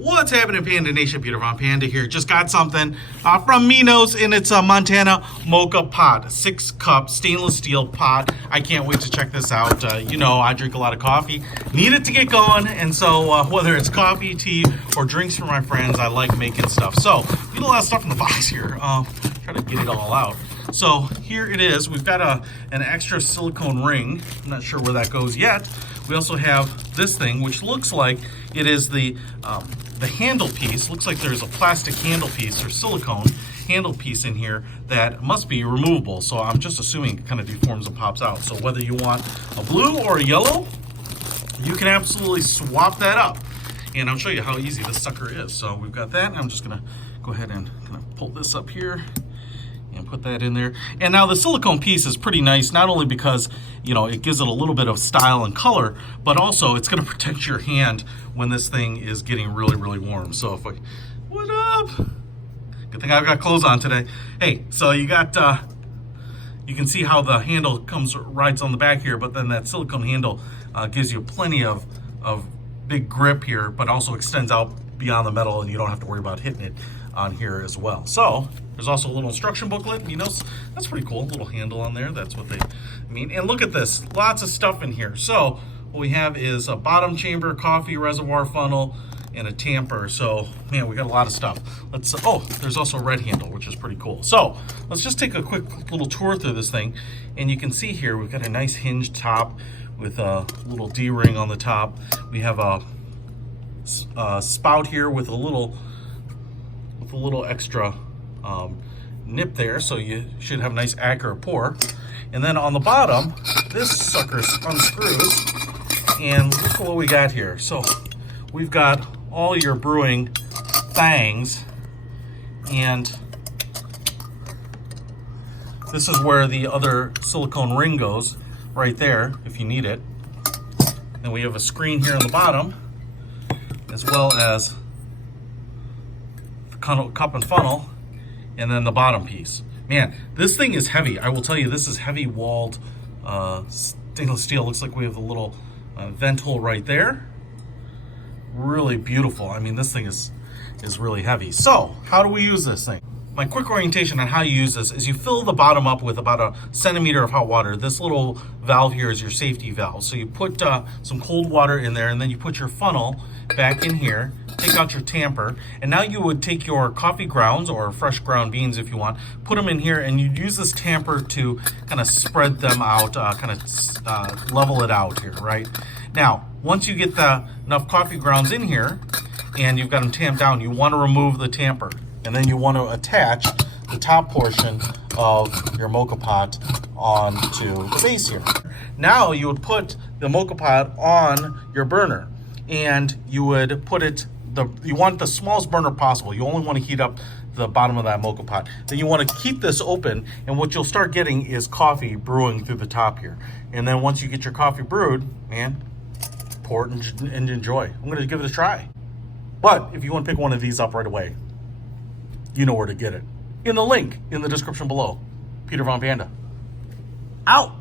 What's happening, Panda Nation? Peter Von Panda here. Just got something from Minos, and it's a Montana Moka Pot, 6-cup stainless steel pot. I can't wait to check this out. You know, I drink a lot of coffee, need it to get going, and so whether it's coffee, tea, or drinks for my friends, I like making stuff. So, get a lot of stuff in the box here. Try to get it all out. So here it is. We've got an extra silicone ring. I'm not sure where that goes yet. We also have this thing, which looks like it is the handle piece. Looks like there's a plastic handle piece or silicone handle piece in here that must be removable. So I'm just assuming it kind of deforms and pops out. So whether you want a blue or a yellow, you can absolutely swap that up. And I'll show you how easy this sucker is. So we've got that. I'm just gonna go ahead and kind of pull this up here and put that in there. And now the silicone piece is pretty nice, not only because, you know, it gives it a little bit of style and color, but also it's going to protect your hand when this thing is getting really, really warm. So if what up? Good thing I've got clothes on today. Hey, so you got, you can see how the handle rides on the back here, but then that silicone handle gives you plenty of big grip here, but also extends out beyond the metal, and you don't have to worry about hitting it on here as well. So there's also a little instruction booklet. You know, that's pretty cool. A little handle on there. That's what they mean. And look at this, lots of stuff in here. So what we have is a bottom chamber, coffee reservoir funnel, and a tamper. So man, we got a lot of stuff. Let's oh, there's also a red handle, which is pretty cool. So let's just take a quick little tour through this thing, and you can see here we've got a nice hinged top with a little D-ring on the top. We have a spout here with a little extra nip there, so you should have a nice accurate pour. And then on the bottom, this sucker unscrews, and look at what we got here. So we've got all your brewing things, and this is where the other silicone ring goes, right there, if you need it. Then we have a screen here on the bottom, as well as cup and funnel, and then the bottom piece. Man, this thing is heavy. I will tell you, this is heavy walled stainless steel. Looks like we have a little vent hole right there. Really beautiful. I mean, this thing is really heavy. So how do we use this thing? My quick orientation on how you use this is you fill the bottom up with about a centimeter of hot water. This little valve here is your safety valve. So you put some cold water in there, and then you put your funnel back in here, take out your tamper, and now you would take your coffee grounds or fresh ground beans if you want, put them in here, and you'd use this tamper to kind of spread them out, level it out here, right? Now, once you get enough coffee grounds in here and you've got them tamped down, you want to remove the tamper. And then you want to attach the top portion of your Moka Pot onto the base here. Now you would put the Moka Pot on your burner, and you would put it, you want the smallest burner possible. You only want to heat up the bottom of that Moka Pot. Then you want to keep this open, and what you'll start getting is coffee brewing through the top here. And then once you get your coffee brewed, man, pour it and enjoy. I'm going to give it a try. But if you want to pick one of these up right away, you know where to get it. In the link in the description below. Peter Von Panda. Out!